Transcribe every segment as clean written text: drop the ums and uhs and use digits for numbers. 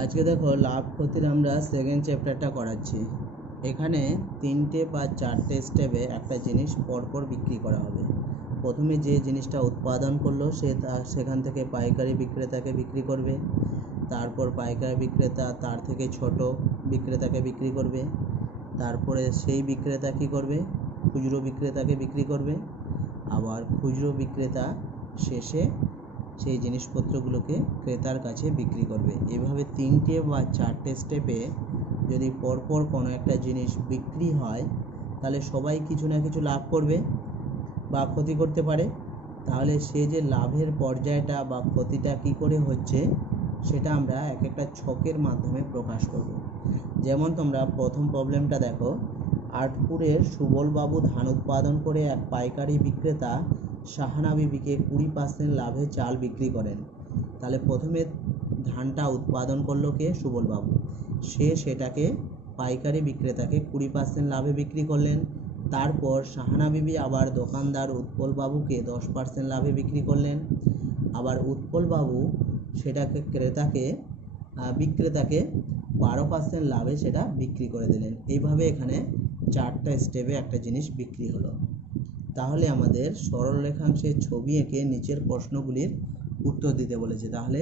আজকে দেখো লাভ ক্ষতির আমরা সেকেন্ড চ্যাপ্টারটা করাচ্ছি। এখানে 3টে বা 4টে স্টেপে একটা জিনিস পরপর বিক্রি করা হবে। প্রথমে যে জিনিসটা উৎপাদন করলো সেখান থেকে পাইকারি বিক্রেতাকে বিক্রি করবে, তারপর পাইকারি বিক্রেতা তার থেকে ছোট বিক্রেতাকে বিক্রি করবে, তারপরে সেই বিক্রেতা কী করবে, খুচরো বিক্রেতাকে বিক্রি করবে, আবার খুচরো বিক্রেতা শেষে সেই জিনিসপত্রগুলোকে ক্রেতার কাছে বিক্রি করবে। এভাবে 3টে বা 4টে স্টেপে যদি পরপর কোনো একটা জিনিস বিক্রি হয় তাহলে সবাই কিছু না কিছু লাভ করবে বা ক্ষতি করতে পারে। তাহলে সে যে লাভের পর্যায়টা বা ক্ষতিটা কী করে হচ্ছে সেটা আমরা এক একটা ছকের মাধ্যমে প্রকাশ করব। যেমন তোমরা প্রথম প্রবলেমটা দেখো, আটপুরের সুবলবাবু ধান উৎপাদন করে এক পাইকারি বিক্রেতা সাহানা বিবিকে 20% লাভে চাল বিক্রি করেন। তাহলে প্রথমে ধানটা উৎপাদন করলো কে? সুবলবাবু। সে সেটাকে পাইকারি বিক্রেতাকে 20% লাভে বিক্রি করলেন। তারপর সাহানা বিবি আবার দোকানদার উৎপলবাবুকে 10% লাভে বিক্রি করলেন। আবার উৎপলবাবু সেটাকে বিক্রেতাকে 12% লাভে সেটা বিক্রি করে দিলেন। এইভাবে এখানে 4টা স্টেপে একটা জিনিস বিক্রি হলো। তাহলে আমাদের সরল রেখাংশের ছবি এঁকে নিচের প্রশ্নগুলির উত্তর দিতে বলেছে। তাহলে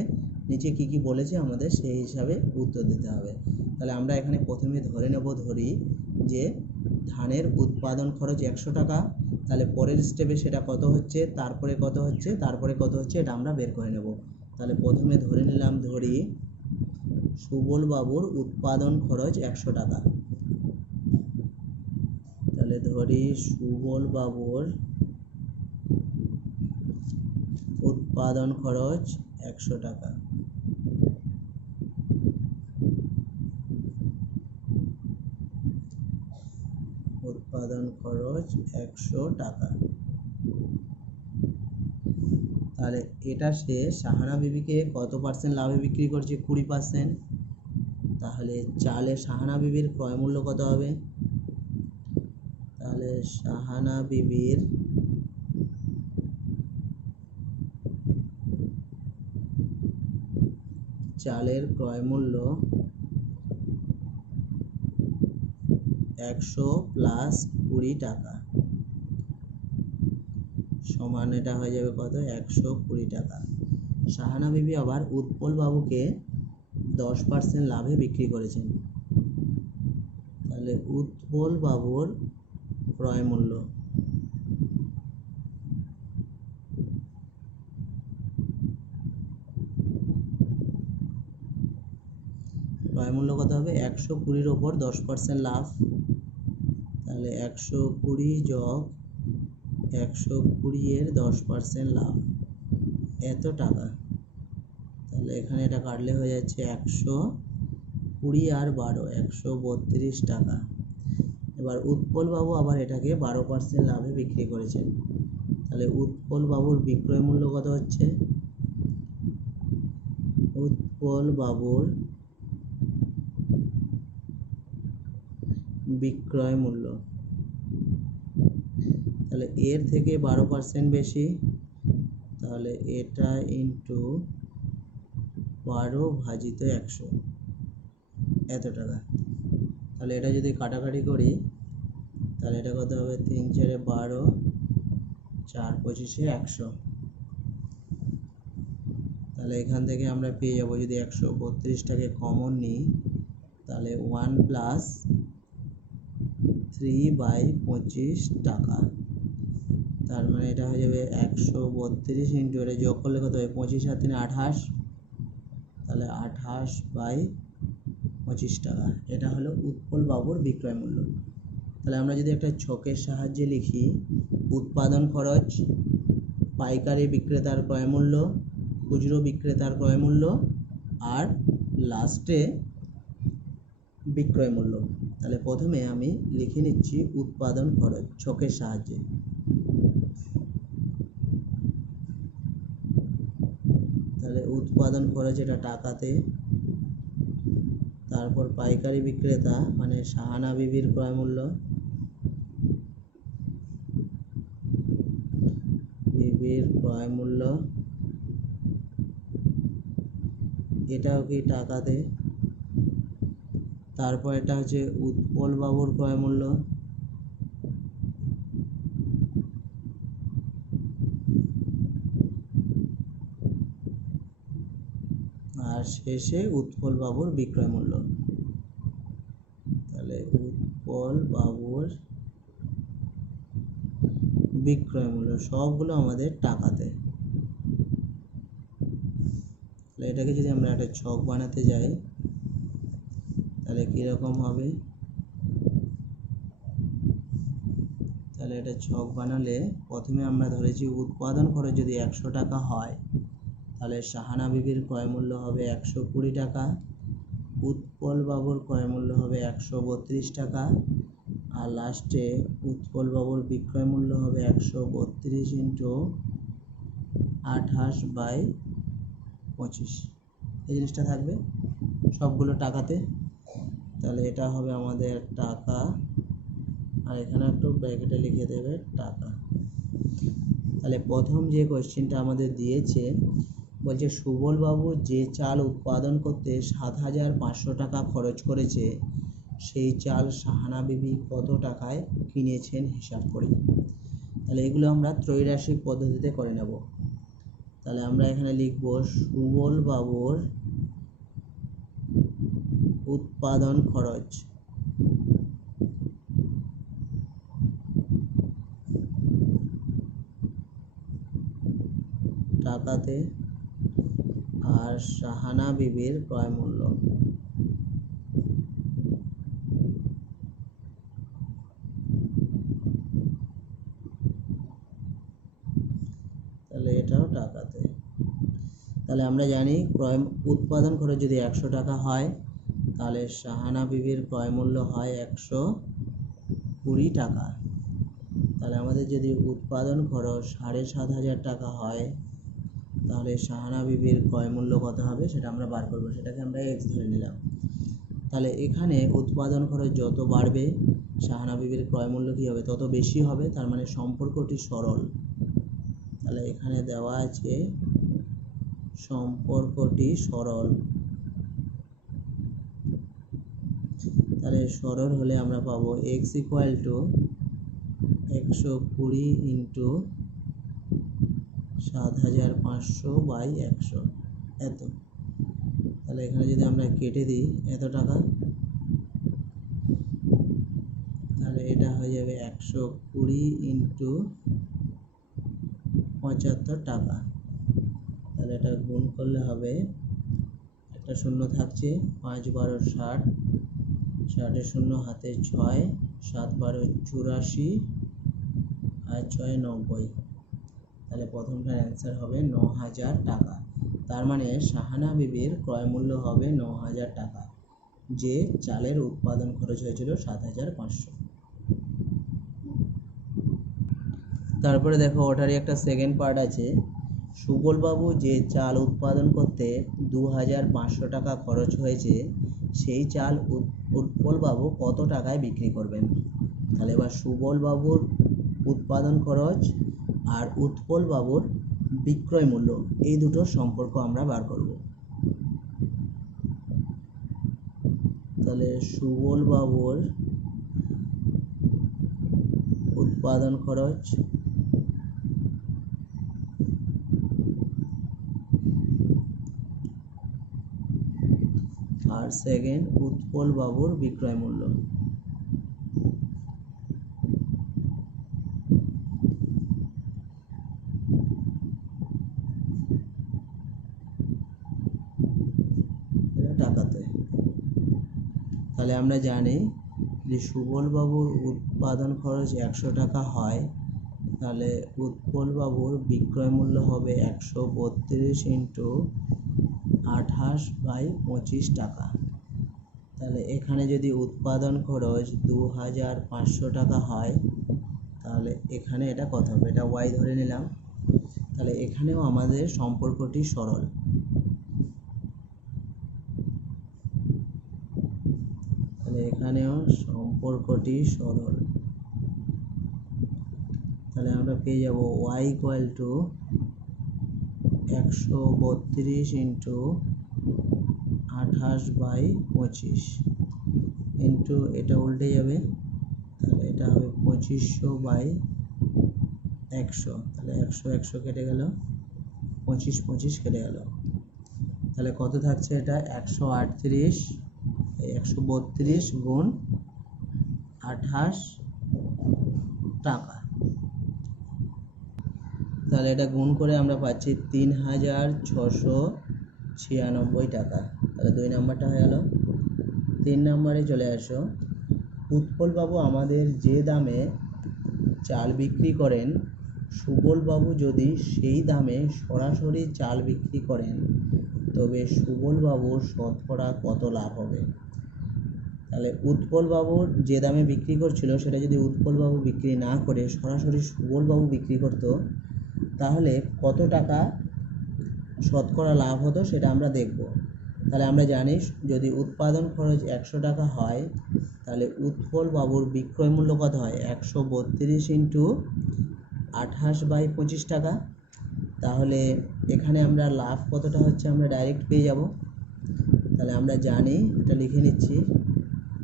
নিচে কি কি বলেছে আমাদের সেই হিসাবে উত্তর দিতে হবে। তাহলে আমরা এখানে প্রথমে ধরি যে ধানের উৎপাদন খরচ 100 টাকা। তাহলে পরের স্টেপে সেটা কত হচ্ছে, তারপরে কত হচ্ছে, তারপরে কত হচ্ছে, এটা আমরা বের করে নেব। তাহলে প্রথমে ধরি সুবলবাবুর উৎপাদন খরচ 100 টাকা। তাহলে ধরি সুবলবাবুর উৎপাদন খরচ 100 টাকা। উৎপাদন খরচ 100 টাকা। তাহলে এটা সে সাহানা বিবিকে কত পার্সেন্ট লাভে বিক্রি করছে? 20%। তাহলে চালে সাহানা বিবির ক্রয় মূল্য কত হবে? তাহলে সাহানা বিবির চালের ক্রয় মূল্য 100 প্লাস 20 টাকা সমান, এটা হয়ে যাবে কত? 120 টাকা। সাহানা বিবি আবার উৎপল বাবুকে 10% লাভে বিক্রি করেছেন। তাহলে উৎপল বাবুর ক্রয় মূল্য কত হবে? 120-র ওপর 10% লাভ। তাহলে 120 যোগ 120-এর 10% লাভ, এত টাকা। তাহলে এখানে এটা কাটলে হয়ে যাচ্ছে 120 আর 12, 132 টাকা। এবার উৎপলবাবু আবার এটাকে 12% লাভে বিক্রি করেছেন। তাহলে উৎপলবাবুর বিক্রয় মূল্য কত হচ্ছে? উৎপলবাবুর বিক্রয় মূল্য, তাহলে এর থেকে 12% বেশি, তাহলে এটা ইন্টু 12 ভাজিত 100, এত টাকা। তাহলে এটা যদি কাটাকাটি করি তাহলে এটা কত হবে? 3 4 12, 4 25 100। তাহলে এখান থেকে আমরা পেয়ে যাবো, যদি 132টাকে কমন নিই তাহলে 1 প্লাস 3/25 টাকা। তার মানে এটা হয়ে যাবে 132 ইন্টু এটা যোগ করলে কত হবে? 25 আর 3 28, তাহলে 28/25 টাকা। এটা হলো উৎপল বাবুর বিক্রয় মূল্য। তাহলে আমরা যদি একটা ছকের সাহায্যে লিখি, উৎপাদন খরচ, পাইকারি বিক্রেতার ক্রয় মূল্য, খুচরো বিক্রেতার ক্রয় মূল্য, আর লাস্টে বিক্রয় মূল্য। তাহলে প্রথমে আমি লিখে নিচ্ছি উৎপাদন খরচ ছকের সাহায্যে। তাহলে উৎপাদন খরচ এটা টাকাতে, তারপর পাইকারি বিক্রেতা মানে সাহানা বিবির ক্রয় মূল্য, এটাও কি টাকাতে, তারপর এটা হচ্ছে উৎপল বাবুর ক্রয় মূল্য, আর শেষে উৎপল বাবুর বিক্রয় মূল্য। তাহলে উৎপল বাবুর বিক্রয় মূল্য সবগুলো আমাদের টাকাতে। তাহলে এটাকে যদি আমরা একটা ছক বানাতে যাই তাহলে কীরকম হবে, তাহলে এটা ছক বানালে প্রথমে আমরা ধরেছি উৎপাদন খরচ যদি 100 টাকা হয় তাহলে সাহানা বিবির ক্রয় মূল্য হবে 120 টাকা, উৎপল বাবুর ক্রয় মূল্য হবে 132 টাকা, আর লাস্টে উৎপল বাবুর বিক্রয় মূল্য হবে 132 ইন্টু 28/25। এই জিনিসটা থাকবে সবগুলো টাকাতে। তাহলে এটা হবে আমাদের টাকা, আর এখানে একটু ব্র্যাকেটে লিখে দেবে টাকা। তাহলে প্রথম যে কোশ্চেনটা আমাদের দিয়েছে বলছে সুবল বাবু যে চাল উৎপাদন করতে 7,500 টাকা খরচ করেছে সেই চাল সাহানা বিবি কত টাকায় কিনেছেন হিসাব করি। তাহলে এগুলো আমরা ত্রৈরাশিক পদ্ধতিতে করে নেব। তাহলে আমরা এখানে লিখব সুবল বাবুর উৎপাদন খরচ টাকাতে আর সাহানা বিবির ক্রয় মূল্য। তাহলে এটাও টাকাতে। তাহলে আমরা জানি উৎপাদন খরচ যদি 100 টাকা হয় তাহলে সাহানা বিবির ক্রয় মূল্য হয় 120 টাকা। তাহলে আমাদের যদি উৎপাদন খরচ 7,500 টাকা হয় তাহলে সাহানা বিবির ক্রয় মূল্য কত হবে সেটা আমরা বার করব, সেটাকে আমরা এক্স ধরে নিলাম। তাহলে এখানে উৎপাদন খরচ যত বাড়বে সাহানা বিবির ক্রয় মূল্য কী হবে তত বেশি হবে, তার মানে সম্পর্কটি সরল। তাহলে এখানে দেওয়া আছে সম্পর্কটি সরল। তাহলে সরল হলে আমরা পাবো x = 120 ইন্টু 7,500/100 এত। তাহলে এখানে যদি আমরা কেটে দিই এত টাকা, তাহলে এটা হয়ে যাবে 120 ইন্টু 75 টাকা। তাহলে এটা গুণ করলে হবে, একটা শূন্য থাকছে, 5 × 12 = 60, 60 শূন্য হাতে 6, 7 × 12 = 84, আর 6 × 90। তাহলে প্রথমটার অ্যান্সার হবে 9,000 টাকা। তার মানে সাহানা বিবির ক্রয় মূল্য হবে 9,000 টাকা, যে চালের উৎপাদন খরচ হয়েছিল 7,500। তারপরে দেখো ওটারই একটা সেকেন্ড পার্ট আছে। সুবল বাবু যে চাল উৎপাদন করতে 2,500 টাকা খরচ হয়েছে সেই চাল উৎপল বাবু কত টাকায় বিক্রি করবেন। তাহলে এবার সুবল বাবুর উৎপাদন খরচ আর উৎপল বাবুর বিক্রয় মূল্য এই দুটোর সম্পর্ক আমরা বার করব। তাহলে সুবল বাবুর উৎপাদন খরচ আর সেকেন্ড উৎপল বাবুর বিক্রয় মূল্য। টাকাতে। তাহলে আমরা জানি যে সুবল বাবুর উৎপাদন খরচ 100 টাকা হয় তাহলে উৎপল বাবুর বিক্রয় মূল্য হবে 132 ইন্টু 28/25 টাকা। তাহলে এখানে যদি উৎপাদন খরচ 2,500 টাকা হয় তাহলে এখানে এটা কত হবে, এটা y ধরে নিলাম। তাহলে এখানেও আমাদের সম্পর্কটি সরল। তাহলে এখানেও সম্পর্কটি সরল। তাহলে আমরা পেয়ে যাব y = 132 ইন্টু 28/25। ইন্টু এটা উল্টে যাবে, তাহলে এটা হবে 2500/100, তাহলে 100 কেটে গেল, 25 কেটে গেল, তাহলে কত থাকছে এটা 132 গুণ 28 টাকা। তাহলে এটা গুণ করে আমরা পাচ্ছি 3696 টাকা। তাহলে 2 নাম্বারটা হয়ে গেল। 3 নাম্বারে চলে আসো। উৎপলবাবু আমাদের যে দামে চাল বিক্রি করেন, সুবলবাবু যদি সেই দামে সরাসরি চাল বিক্রি করেন, তবে সুবলবাবুর শতকরা কত লাভ হবে? তাহলে উৎপলবাবুর যে দামে বিক্রি করছিল সেটা যদি উৎপলবাবু বিক্রি না করে সরাসরি সুবলবাবু বিক্রি করতো, তাহলে কত টাকা শতকরা লাভ হতো সেটা আমরা দেখব। তাহলে আমরা জানি যদি উৎপাদন খরচ 100 টাকা হয়, তাহলে উৎপলবাবুর বিক্রয় মূল্য কত হয় 132 ইন্টু 28/25 টাকা। তাহলে এখানে আমরা লাভ কতটা হচ্ছে আমরা ডাইরেক্ট পেয়ে যাব। তাহলে আমরা জানি, এটা লিখে নিচ্ছি,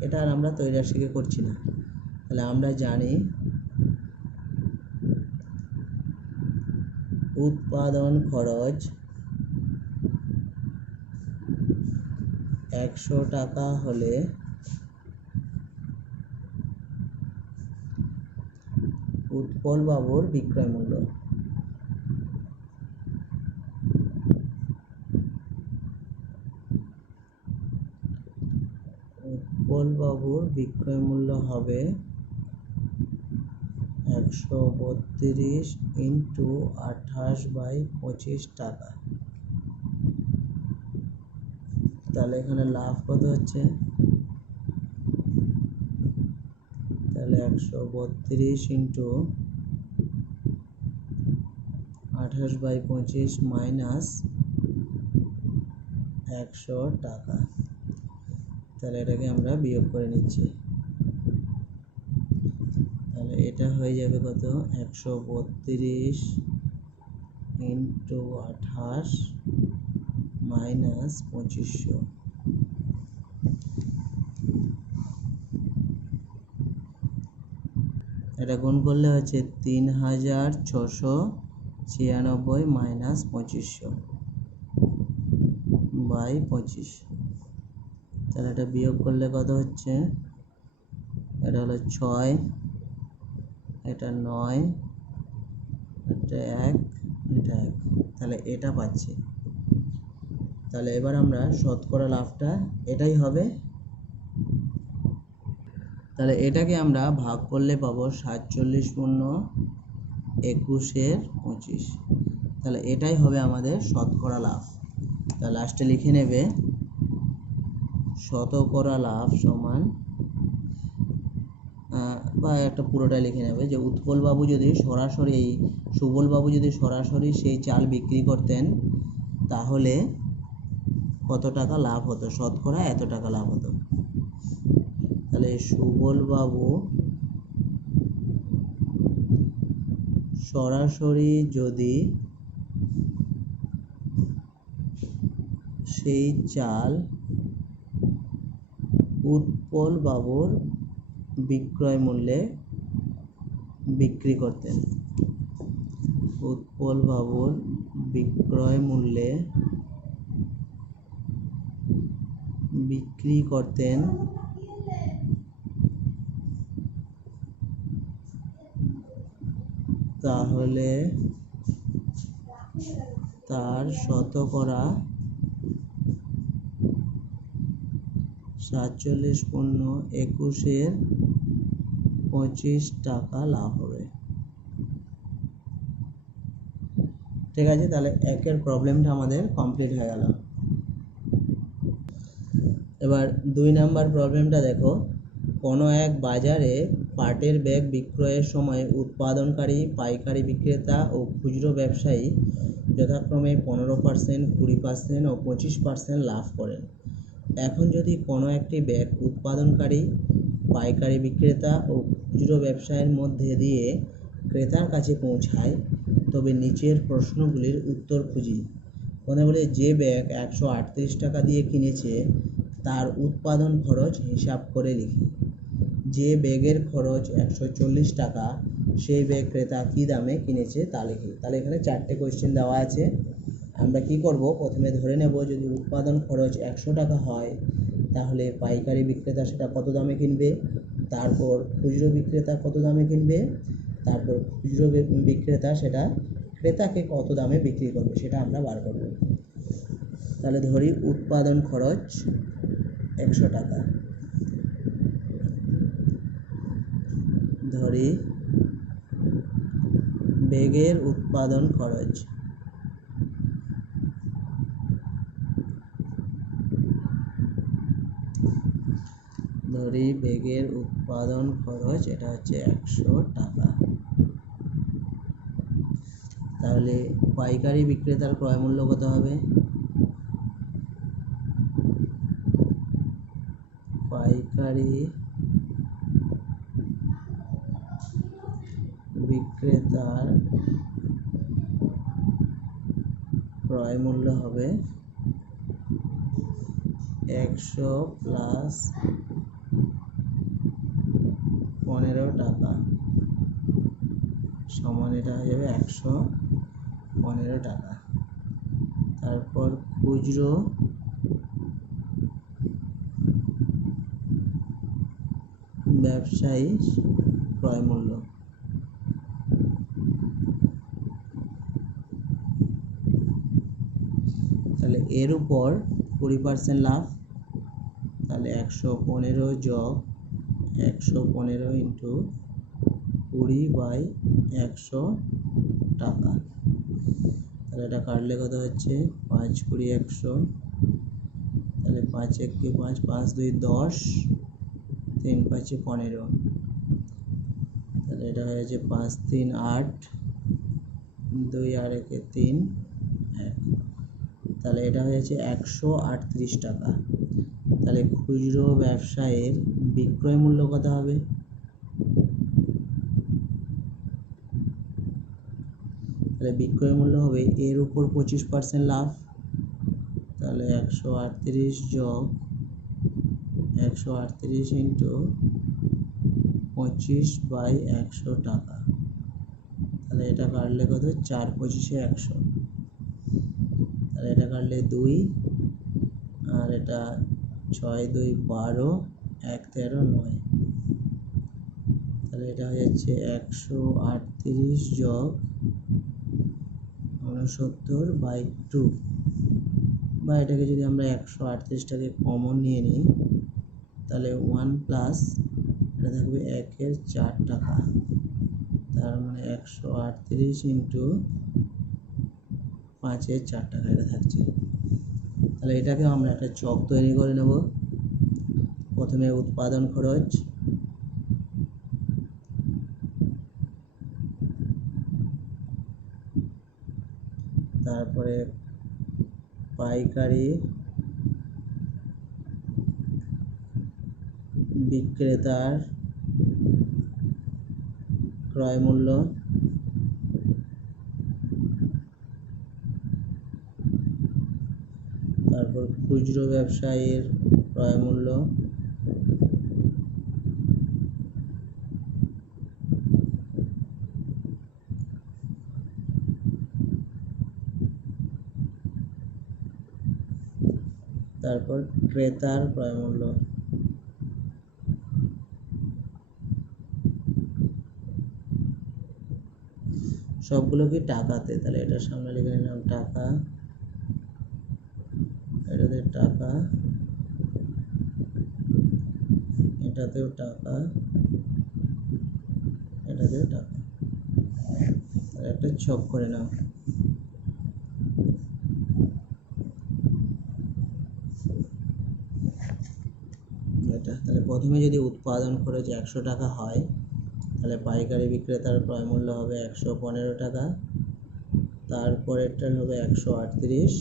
এটা আর আমরা তৈরাশিকে করছি না। তাহলে আমরা জানি উৎপাদন খরচ 100 টাকা হলে উৎপলবাবুর বিক্রয় মূল্য হবে 132 ইন্টু 28/25 টাকা। তাহলে এখানে লাভ কত হচ্ছে, তাহলে 132 ইন্টু 28/25 মাইনাস 100 টাকা। তাহলে এটাকে আমরা বিয়োগ করে নিচ্ছি। তাহলে এটা হয়ে যাবে কত 132 ইন্টু 28 মাইনাস 2500। এটা গুণ করলে হচ্ছে 3696 মাইনাস 2500/25। তাহলে এটা বিয়োগ করলে কত হচ্ছে, এটা হলো 6, এটা 9, এটা 1, এটা 1, তাহলে এটা পাচ্ছি। তাহলে এবার আমরা শতকরা লাভটা এটাই হবে। তাহলে এটাকে আমরা ভাগ করলে পাবো 47/21/25। তাহলে এটাই হবে আমাদের শতকরা লাভ। তাহলে লাস্টে লিখে নেবে শতকরা লাভ সমান, বা একটা পুরোটা লিখে নেবে যে উৎপলবাবু যদি সরাসরি সুবলবাবু যদি সরাসরি সেই চাল বিক্রি করতেন, তাহলে কত টাকা লাভ হতো, শতকরা এত টাকা লাভ হতো। তাহলে সুবলবাবু সরাসরি যদি সেই চাল উৎপলবাবুর বিক্রয় মূল্যে বিক্রি করতেন, উৎপলবাবুর বিক্রয় মূল্যে বিক্রি করতেন, তাহলে তার শতকরা 47/21/25 টাকা লাভ হবে। ঠিক আছে, তাহলে একের প্রবলেমটা আমাদের কমপ্লিট হয়ে গেল। এবার 2 নাম্বার প্রবলেমটা দেখো। কোনো এক বাজারে পাটের ব্যাগ বিক্রয়ের সময় উৎপাদনকারী, পাইকারি বিক্রেতা ও খুচরো ব্যবসায়ী যথাক্রমে 15%, 20% ও 25% লাভ করেন। এখন যদি কোনো একটি ব্যাগ উৎপাদনকারী, পাইকারি বিক্রেতা ও খুচরো ব্যবসায়ীর মধ্যে দিয়ে ক্রেতার কাছে পৌঁছায়, তবে নিচের প্রশ্নগুলির উত্তর খুঁজি। বলে যে ব্যাগ 138 টাকা দিয়ে কিনেছে তার উৎপাদন খরচ হিসাব করে লিখি। যে ব্যাগের খরচ 140 টাকা সেই ব্যাগ ক্রেতা কী দামে কিনেছে তা লিখি। তাহলে এখানে 4টে কোয়েশ্চেন দেওয়া আছে। আমরা কি করব, প্রথমে ধরে নেব যদি উৎপাদন খরচ 100 টাকা হয় তাহলে পাইকারি বিক্রেতা সেটা কত দামে কিনবে, তারপর খুচরো বিক্রেতা কত দামে কিনবে, তারপর খুচরো বিক্রেতা সেটা ক্রেতাকে কত দামে বিক্রি করবে সেটা আমরা বার করব। তাহলে ধরি উৎপাদন খরচ 100 টাকা, ধরি ব্যাগের উৎপাদন খরচ এটা হচ্ছে 100 টাকা। তাহলে পাইকারি বিক্রেতার ক্রয় মূল্য কত হবে, পাইকারি বিক্রেতার ক্রয় মূল্য হবে 100 প্লাস 15 টাকা সমান, এটা হয়ে যাবে 115 টাকা। তারপর খুচরো ব্যবসায়ী ক্রয় মূল্য, তাহলে এর উপর 20% লাভ, তাহলে 115 যোগ 115 ইন্টু 20/100 টাকা। তাহলে এটা কাটলে কত হচ্ছে 5 20 100, তাহলে 5 1 কে 5, 5 2 10, 3 5 15, তাহলে এটা হয়ে যাচ্ছে 5 3 8, 2 আর 1 3 1, তাহলে এটা হয়েছে 138 টাকা। তাহলে খুচরো ব্যবসায়ীর বিক্রয় মূল্য কত হবে, তাহলে বিক্রয় মূল্য হবে এর উপর 25% লাভ, তাহলে 138 যোগ 138 ইন্টু 25/100 টাকা। তাহলে এটা কাটলে কত 4 25 100, তাহলে এটা কাটলে 2, আর এটা 6 2 12, 1 13 9, তাহলে এটা হয়ে যাচ্ছে 138 যোগ 69/2, বা এটাকে যদি আমরা 138টাকে কমন নিয়ে নিই তাহলে 1 প্লাস এটা থাকবে 1 4 টাকা, তার মানে 138 ইন্টু 5 4 টাকা এটা থাকছে। তাহলে এটাকে আমরা একটা চক তৈরি করে নেব। প্রথমে উৎপাদন খরচ, তারপরে পাইকারি বিক্রেতার ক্রয় মূল্য, তারপর খুচরো ব্যবসায়ীর ক্রয় মূল্য, তারপর ক্রেতার ক্রয় মূল্য। সবগুলো কি টাকাতে, তাহলে এটার সামনে লিখে নিলাম টাকা, এটাতে টাকা, এটাতেও টাকা, এটাতেও টাকা, একটা ছক করে নাও। এটা তাহলে প্রথমে যদি উৎপাদন খরচ 100 টাকা হয় তাহলে পাইকারি বিক্রেতার ক্রয় মূল্য হবে 115 টাকা, তারপরেরটার হবে 138,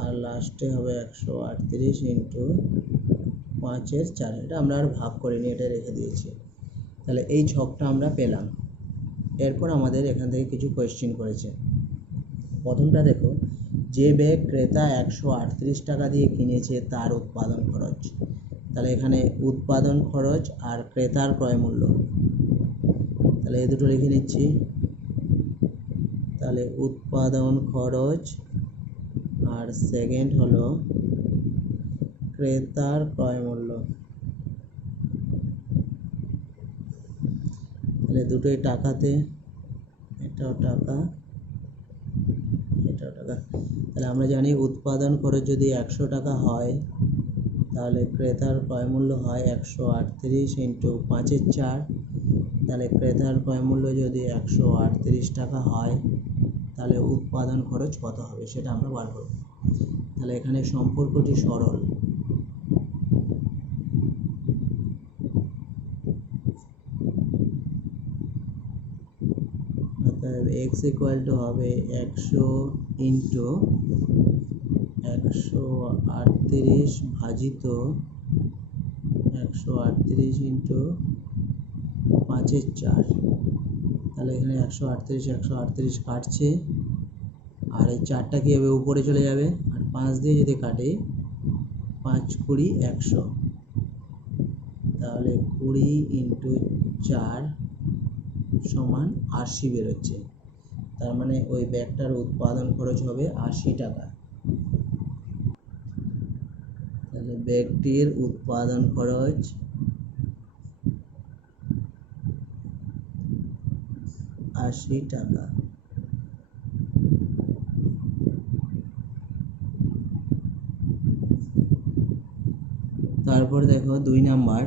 আর লাস্টে হবে 138 ইন্টু 5 4, এটা আমরা আর ভাগ করিনি, এটা রেখে দিয়েছি। তাহলে এই ছকটা আমরা পেলাম। এরপর আমাদের এখান থেকে কিছু কোয়েশ্চেন করেছে। প্রথমটা দেখো, যে ব্যাগ ক্রেতা 138 টাকা দিয়ে কিনেছে তার উৎপাদন খরচ। তাহলে এখানে উৎপাদন খরচ আর ক্রেতার ক্রয় মূল্য, তাহলে এই দুটো লিখে নিচ্ছি। তাহলে উৎপাদন খরচ আর সেকেন্ড হলো ক্রেতার ক্রয় মূল্য। তাহলে দুটোই টাকাতে, এটাও টাকা, এটাও টাকা। তাহলে আমরা জানি উৎপাদন খরচ যদি 100 টাকা হয় তাহলে ক্রেতার ক্রয় মূল্য হয় 138 ইন্টু 5/4। তাহলে ক্রেতার ক্রয় মূল্য যদি 138 টাকা হয় তাহলে উৎপাদন খরচ কত হবে সেটা আমরা বার করব। তাহলে এখানে সম্পর্কটি সরল। অর্থাৎ x ইকুয়াল টু হবে 100 ইন্টু 138 ভাজিত 138 ইন্টু 5/4। তাহলে এখানে 138 কাটছে, আর এই 4টা কি হবে উপরে চলে যাবে, আর 5 দিয়ে যদি কাটে 5 20 100, তাহলে 20 ইন্টু 4 সমান 80 বেরোচ্ছে। তার মানে ওই ব্যাগটার উৎপাদন খরচ হবে 80 টাকা। তাহলে ব্যাগটির উৎপাদন খরচ 80 টাকা। তারপর দেখো 2 নাম্বার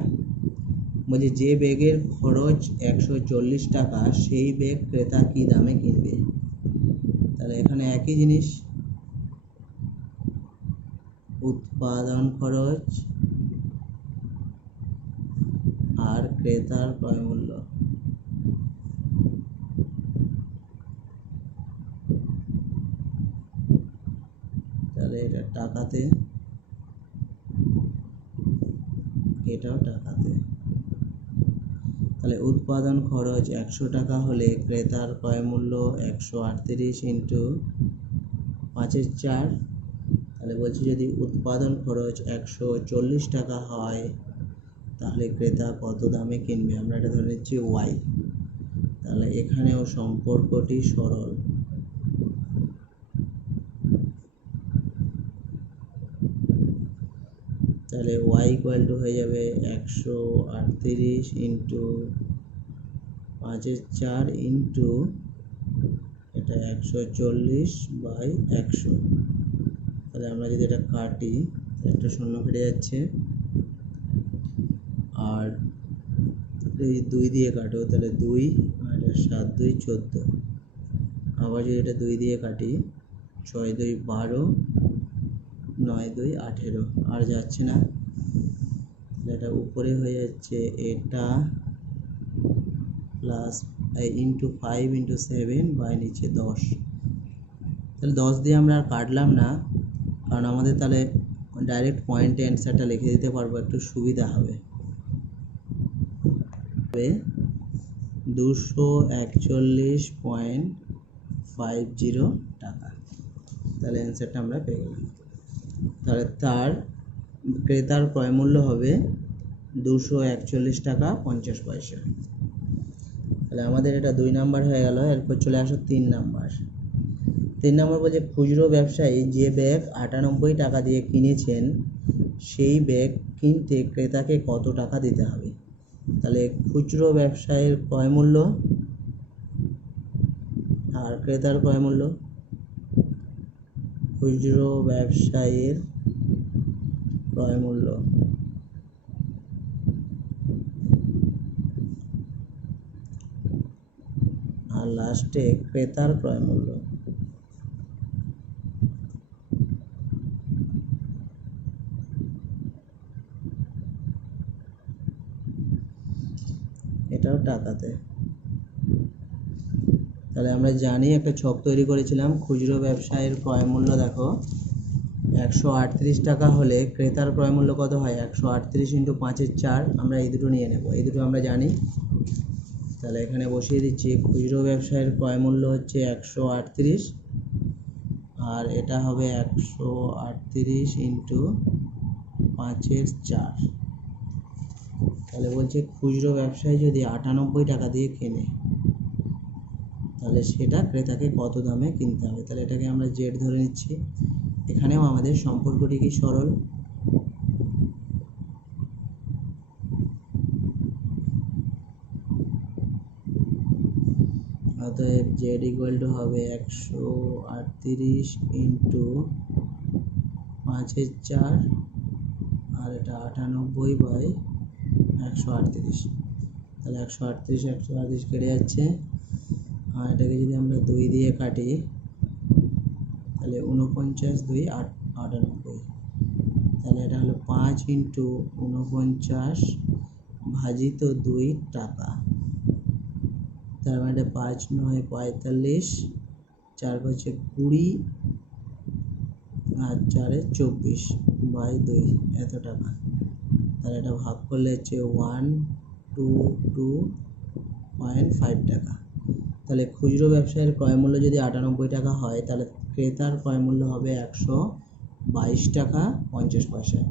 বলছে যে ব্যাগের খরচ 140 টাকা সেই ব্যাগ ক্রেতা কি দামে কিনবে। তাহলে এখানে একই জিনিস, উৎপাদন খরচ আর ক্রেতার ক্রয় মূল্য। তাহলে এটা টাকাতে, এটাও টাকাতে। তাহলে উৎপাদন খরচ 100 টাকা হলে ক্রেতার ক্রয় মূল্য 138 ইন্টু 5/4। তাহলে বলছি যদি উৎপাদন খরচ 140 টাকা হয় তাহলে ক্রেতা কত দামে কিনবে, আমরা এটা ধরে নিচ্ছি y। তাহলে এখানেও সম্পর্কটি সরল। তাহলে y ইকুয়াল টু হয়ে যাবে 138 ইন্টু 5/4 ইন্টু এটা 140 বাই 100। তাহলে আমরা যদি এটা কাটি একটা শূন্য কেটে যাচ্ছে, আর যদি 2 দিয়ে কাটো তাহলে 2 আর 7 2 14। আবার যদি এটা 2 দিয়ে কাটি 6 2 12, 9 2 18, আর যাচ্ছে না। এটা উপরে হয়ে যাচ্ছে এটা প্লাস ইন্টু 5 ইন্টু 7 বাই নিচে 10। তাহলে 10 দিয়ে আমরা আর কাটলাম না, কারণ আমাদের তাহলে ডাইরেক্ট পয়েন্টে অ্যান্সারটা লিখে দিতে পারবো, একটু সুবিধা হবে। 241.50 টাকা। তাহলে অ্যান্সারটা আমরা পেয়ে গেলাম। তাহলে তার ক্রেতার ক্রয় মূল্য হবে 241 টাকা 50 পয়সা। তাহলে আমাদের এটা 2 নাম্বার হয়ে গেল। এরপর চলে আসো 3 নাম্বার। 3 নাম্বার বলছে খুচরো ব্যবসায়ী যে ব্যাগ 98 টাকা দিয়ে কিনেছেন সেই ব্যাগ কিনতে ক্রেতাকে কত টাকা দিতে হবে। তাহলে খুচরো ব্যবসায়ীর ক্রয় মূল্য আর ক্রেতার ক্রয় মূল্য। খুচরো ব্যবসায়ীর ক্রয় মূল্য আর লাস্টে ক্রেতার ক্রয় মূল্য। এটাও টাকাতে। তাহলে আমরা জানি একটা ছক তৈরি করেছিলাম, খুচরো ব্যবসায়ীর ক্রয় মূল্য দেখো 138 টাকা হলে ক্রেতার ক্রয় মূল্য কত হয়, 138 ইন্টু 5/4। আমরা এই দুটো নিয়ে নেব, এই দুটো আমরা জানি। তাহলে এখানে বসিয়ে দিচ্ছি খুচরো ব্যবসায়ীর ক্রয় মূল্য হচ্ছে 138 আর এটা হবে 138 ইন্টু 5/4। তাহলে বলছে খুচরো ব্যবসায়ী যদি 98 টাকা দিয়ে কেনে তাহলে সেটা ক্রেতাকে কত দামে কিনতে হবে। তাহলে এটাকে আমরা জেড ধরে নিচ্ছি। এখানেও আমাদের সম্পর্কটি কি সরল, অতএব জেড ইকুয়াল টু হবে 138 ইন্টু 5/4 আর এটা 98/138। তাহলে 138 কেটে যাচ্ছে। আর এটাকে যদি আমরা 2 দিয়ে কাটি তাহলে 49 2 98। তাহলে এটা হলো 5 ইন্টু 49 ভাজিত 2 টাকা। তার মানে 5 9 45, 4 5 20 আর 4 24/2 এত টাকা। তাহলে এটা ভাগ করলে হচ্ছে 122.5 টাকা। তাহলে খুচরো ব্যবসায়ের ক্রয় মূল্য যদি 98 টাকা হয় তাহলে ক্রেতার ক্রয় মূল্য হবে 122 টাকা 50 পয়সা।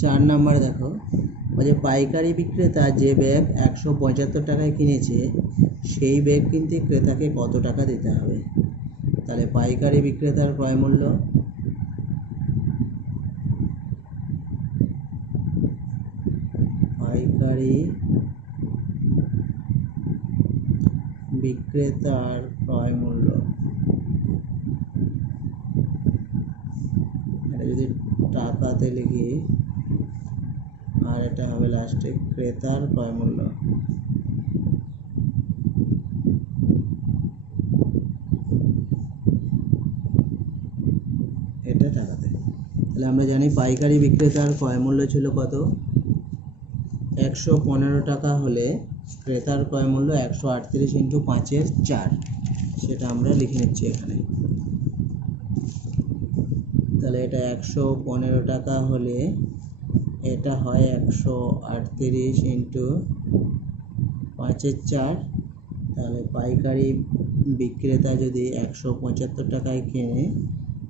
4 নম্বরে দেখো, বলছে পাইকারি বিক্রেতা যে ব্যাগ 175 টাকায় কিনেছে সেই ব্যাগ কিনতে ক্রেতাকে কত টাকা দিতে হবে। তাহলে পাইকারি বিক্রেতার ক্রয় মূল্য বিক্রেতার ক্রয় মূল্য, এটা যদি টাকাতে লিখি আর এটা হবে লাস্টে ক্রেতার ক্রয় মূল্য। এটা টাকাতে। তাহলে আমরা জানি পাইকারি বিক্রেতার ক্রয় মূল্য ছিল কত, 115 টাকা হলে ক্রেতার ক্রয় মূল্য 138 ইন্টু 5/4, সেটা আমরা লিখে নিচ্ছি এখানে। তাহলে এটা 115 টাকা হলে এটা হয় 138 ইন্টু 5/4। তাহলে পাইকারি বিক্রেতা যদি 175 টাকায় কেনে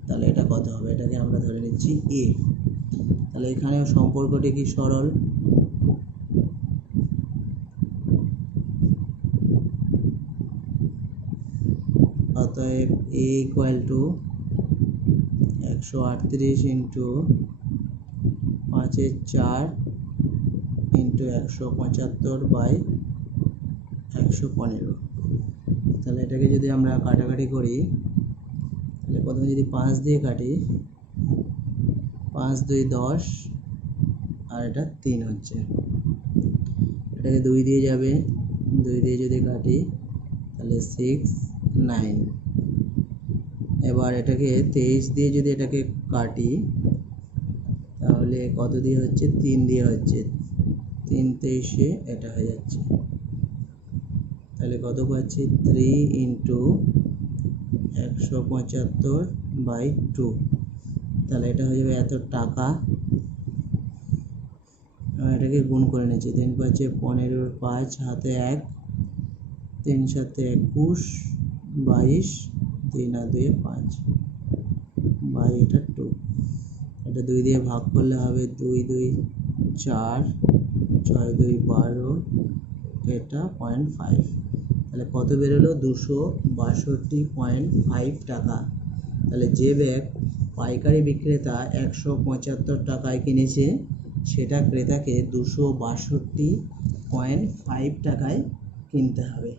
তাহলে এটা কত হবে, এটাকে আমরা ধরে নিচ্ছি এ। তাহলে এখানেও সম্পর্কটি কি সরল, অতএব এ ইকুয়াল টু 138 ইন্টু 5/4 ইন্টু 175/115। তাহলে এটাকে যদি আমরা কাটাকাটি করি তাহলে প্রথমে যদি 5 দিয়ে কাটি, 5 2 10 আর এটা 3 হচ্ছে। এটাকে 2 দিয়ে যাবে, 2 দিয়ে যদি কাটি তাহলে 6 9। এবার এটাকে 23 দিয়ে যদি এটাকে কাটি তাহলে কত দিয়ে হচ্ছে, 3 দিয়ে হচ্ছে, 3 23 এটা হয়ে যাচ্ছে। তাহলে কত পাচ্ছি, 3 ইন্টু 175/2। তাহলে এটা হয়ে যাবে এত টাকা। এটাকে গুণ করে নিচ্ছি, 3 পাচ্ছে 15 5 হাতে 1, 3 7 21 22, 3 আর 2 5 বাই এটা 2। এটা 2 দিয়ে ভাগ করলে হবে 2 2 4, 6 2 12, এটা 0.5। তাহলে কত বেরোলো, 262.5 টাকা। তাহলে যে ব্যাগ পাইকারি বিক্রেতা 175 টাকায় কিনেছে সেটা ক্রেতাকে 262.5 টাকায় কিনতে হবে।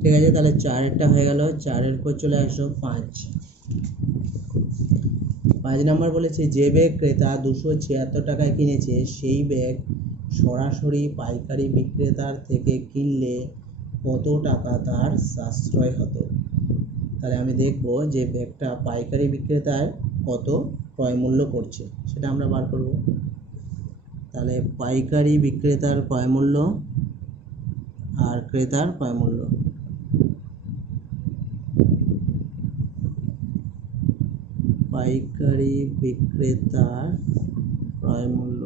ঠিক আছে, তাহলে 4-এরটা হয়ে গেল। 4-এর পর চলে আসো 5। 5 নম্বর বলেছে যে ব্যাগ ক্রেতা 276 টাকায় কিনেছে সেই ব্যাগ সরাসরি পাইকারি বিক্রেতার থেকে কিনলে কত টাকা তার সাশ্রয় হতো। তাহলে আমি দেখব যে ব্যাগটা পাইকারি বিক্রেতার কত ক্রয় মূল্য পড়ছে সেটা আমরা বার করব। তাহলে পাইকারি বিক্রেতার ক্রয় মূল্য আর ক্রেতার ক্রয় মূল্য, পাইকারি বিক্রেতার ক্রয় মূল্য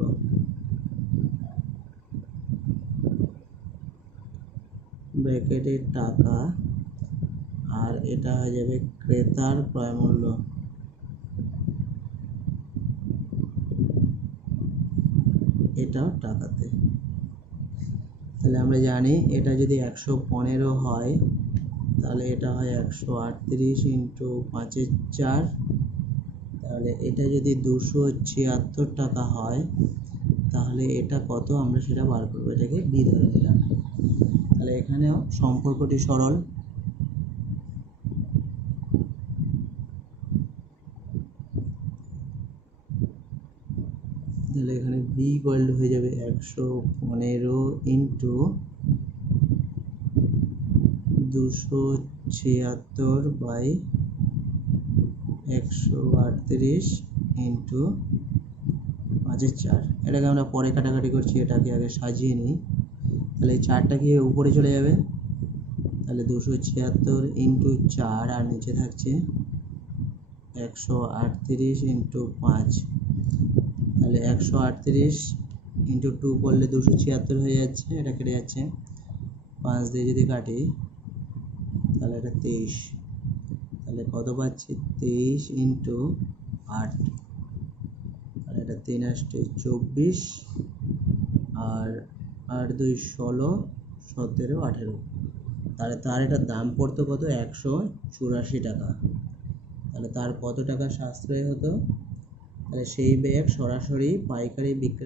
ব্র্যাকেটে টাকা, আর এটা হয়ে যাবে ক্রেতার ক্রয় মূল্য। এটাও টাকাতে। তাহলে আমরা জানি এটা যদি 115 হয় তাহলে এটা হয় 138 ইন্টু 5/4। তাহলে এটা যদি 276 টাকা হয় তাহলে এটা কত আমরা সেটা বার করবো, এটাকে বি ধরে নিলাম। তাহলে এখানেও সম্পর্কটি সরল। তাহলে এখানে বি ইকুয়াল টু হয়ে যাবে 115 ইন্টু 276 বাই 138 ইন্টু 5/4। এটাকে আমরা পরে কাটাকাটি করছি, এটাকে আগে সাজিয়ে নিই। তাহলে এই 4টা কি উপরে চলে যাবে, তাহলে 276 ইন্টু 4 আর নিচে থাকছে 138 ইন্টু 5। তাহলে 138 ইন্টু 2 করলে 276 হয়ে যাচ্ছে, এটা কেটে যাচ্ছে। 5 দিয়ে যদি কাটি তাহলে এটা 23। তাহলে কত পাচ্ছি, 23 ইন্টু 8। তাহলে এটা 3 আসছে 24, আর 8 2 16, 17 18। তাহলে তার এটার দাম পড়তো কত, 184 টাকা। তাহলে তার কত টাকা সাশ্রয় হতো, তাহলে সেই ব্যাগ সরাসরি পাইকারি বিক্রি